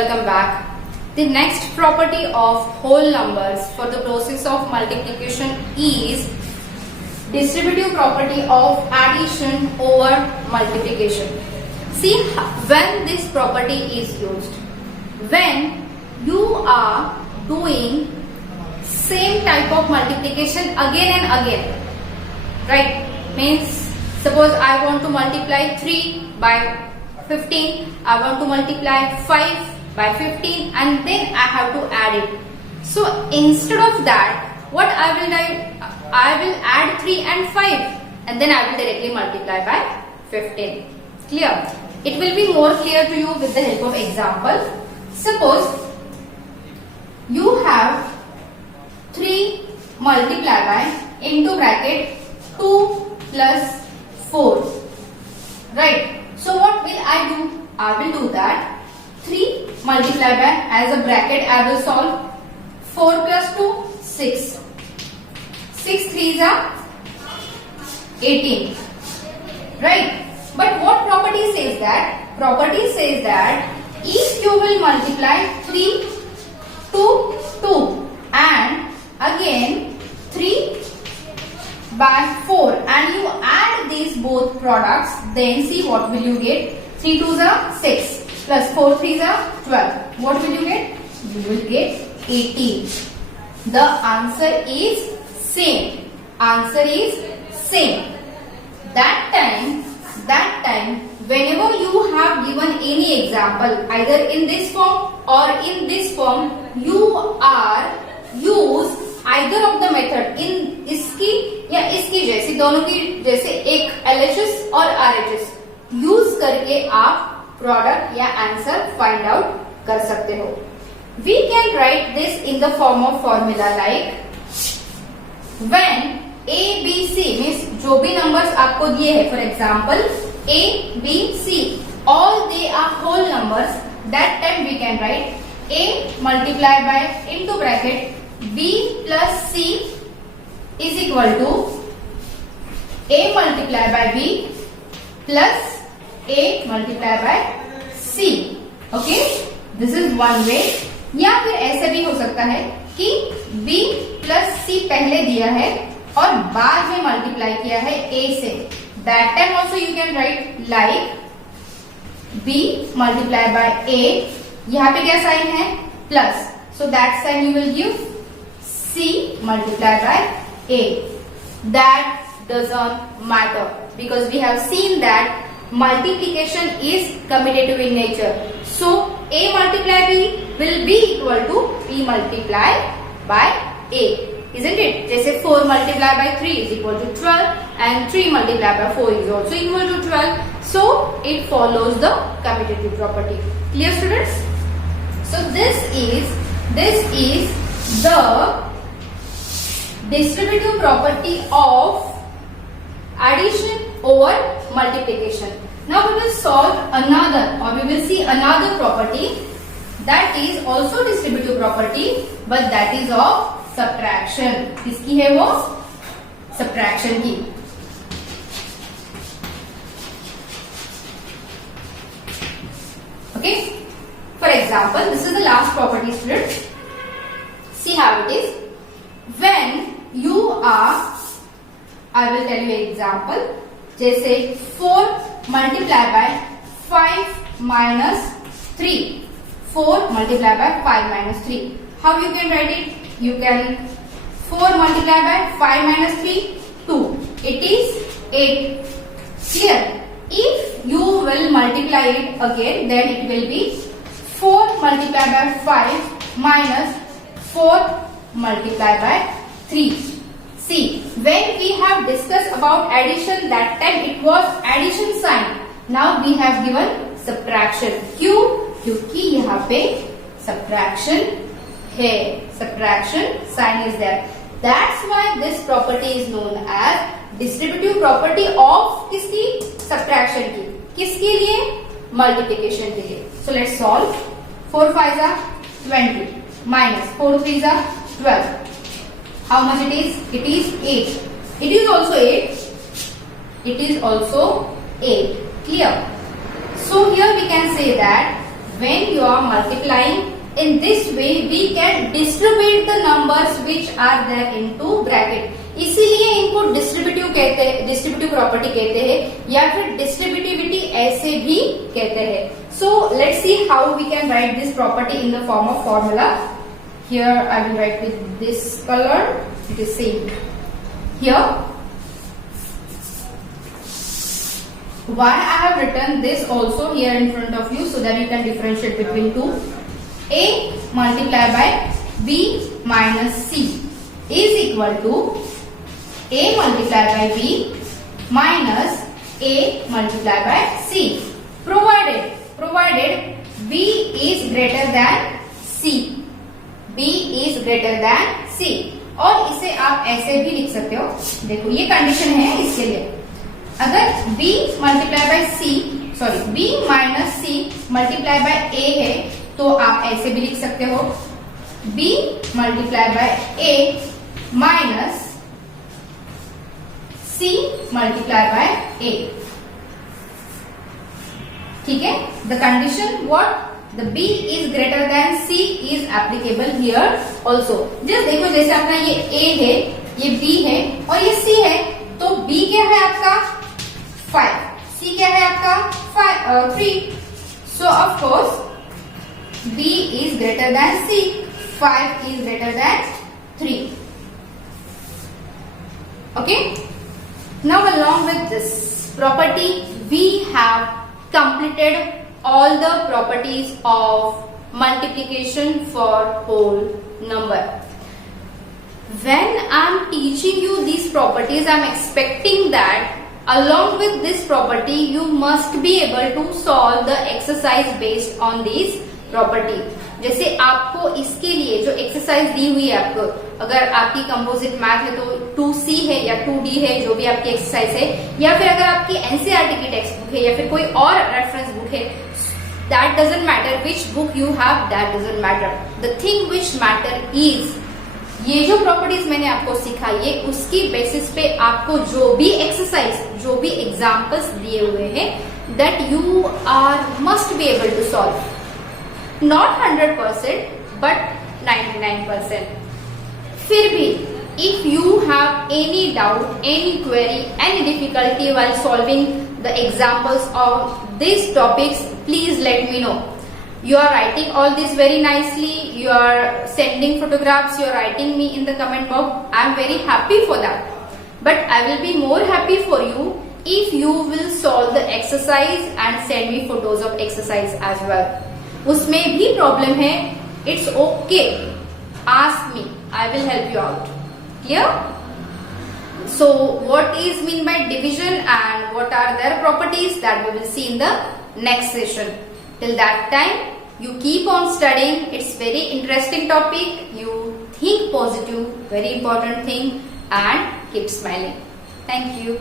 welcome back. The next property of whole numbers for the process of multiplication is distributive property of addition over multiplication. See when this property is used. When you are doing same type of multiplication again and again, right? Means suppose I want to multiply 3 by 15, I want to multiply 5 by 15 and then I have to add it. So instead of that, what I will add 3 and 5 and then I will directly multiply by 15. Clear? It will be more clear to you with the help of example. Suppose you have 3 multiplied by into bracket 2 plus 4. Right? So what will I do? I will do that 3 multiplied by, as a bracket I will solve 4 plus 2, 6. 6 3s are 18. Right? But what property says that? Property says that if you will multiply 3 to 2 and again 3 by 4 and you add these both products, then see what will you get? 3 2s are 6 plus 4 3s are 12. What will you get? You will get 18. The answer is same. Answer is same. That time whenever you have given any example either in this form or in this form, you are use either of the method in इसकी या इसकी जैसी, दोनों की जैसे एक LHS और RHS use करके आप प्रोडक्ट या आंसर फाइंड आउट कर सकते हो. We can write this in the form of formula like when A, B, C means जो भी नंबर्स आपको दिए हैं, for example A, B, C, all they are whole numbers. That time we can write A multiplied by into bracket B plus C is equal to A multiplied by B plus A multiplied by C. Okay, this is one way. या फिर ऐसे भी हो सकता है कि B plus C पहले दिया है और बाद में मल्टीप्लाई किया है A से. That time also you can write like B multiplied by A. यहाँ पे क्या साइन है? Plus. So that sign you will give C multiplied by A. That doesn't matter because we have seen that multiplication is commutative in nature. So A multiplied B will be equal to B multiplied by A. Isn't it? जैसे 4 multiplied by 3 is equal to 12 and 3 multiplied by 4 is also equal to 12. So it follows the commutative property. Clear, students? So this is the distributive property of addition over multiplication. Now we will solve another or we will see another property that is also distributive property but that is of subtraction. किसकी है वो? Subtraction की. Okay. For example, this is the last property, students. See how it is. When you are, I will tell you an example. जैसे 4 multiplied by 5 minus 3. 4 multiplied by 5 minus 3. How you can write it? You can 4 multiplied by 5 minus 3, 2. It is 8. Clear? If you will multiply it again, then it will be 4 multiplied by 5 minus 4 multiplied by 3. See, when we have discussed about addition, that time it was addition sign. Now we have given subtraction. क्यों? क्योंकि यहाँ पे subtraction है. Subtraction sign is there. That's why this property is known as distributive property of किसकी? Subtraction की. किसके लिए? Multiplication के लिए. So let's solve. 4 5s are 20 minus 4 3s are 12. How much it is? It is 8. It is also 8. It is also 8. Clear? So here we can say that when you are multiplying, in this way we can distribute the numbers which are there into bracket. इसीलिए इनको distributive कहते हैं, distributive property कहते हैं या फिर distributivity ऐसे भी कहते हैं. So let's see how we can write this property in the form of formula. Here I will write with this colour, it is same here. Why I have written this also here in front of you so that you can differentiate between two. A multiplied by B minus C is equal to A multiplied by B minus A multiplied by C. Provided B is greater than C. B is greater than C. और इसे आप ऐसे भी लिख सकते हो. देखो ये कंडीशन है इसके लिए. अगर B multiply by C, sorry B minus C multiply by A है तो आप ऐसे भी लिख सकते हो B multiply by A minus C multiply by A. ठीक है. The condition what, the B is greater than C is applicable here also. Just देखो जैसे अपना ये A है, ये B है और ये C है, तो B क्या है आपका 5, C क्या है आपका 3. सो of course B is greater than C, 5 is greater than 3. Okay. Now along with this property we have completed all the properties of multiplication for whole number. When I am teaching you these properties, I am expecting that along with this property you must be able to solve the exercise based on these property. जैसे आपको इसके लिए जो exercise दी हुई है आपको, अगर आपकी कंपोजिट मैथ है तो 2C है या 2D है, जो भी आपकी एक्सरसाइज है, या फिर अगर आपकी एनसीईआरटी की टेक्स्ट बुक है या फिर कोई और रेफरेंस बुक है, that doesn't matter which book you have, that doesn't matter. The thing which matter is ये जो प्रॉपर्टीज मैंने आपको सिखाई है उसकी बेसिस पे आपको जो भी एक्सरसाइज, जो भी एग्जाम्पल्स दिए हुए हैं, that you are must be able to solve. Not 100% but 99%. फिर भी if you have any doubt, any query, any difficulty while solving the examples of these topics, please let me know. You are writing all this very nicely, you are sending photographs, you are writing me in the comment box. I am very happy for that. But I will be more happy for you if you will solve the exercise and send me photos of exercise as well. उसमें भी problem है, it's okay. Ask me, I will help you out. Clear? So what is mean by division and what are their properties, that we will see in the next session. Till that time, you keep on studying. It's very interesting topic. You think positive, very important thing, and keep smiling. Thank you.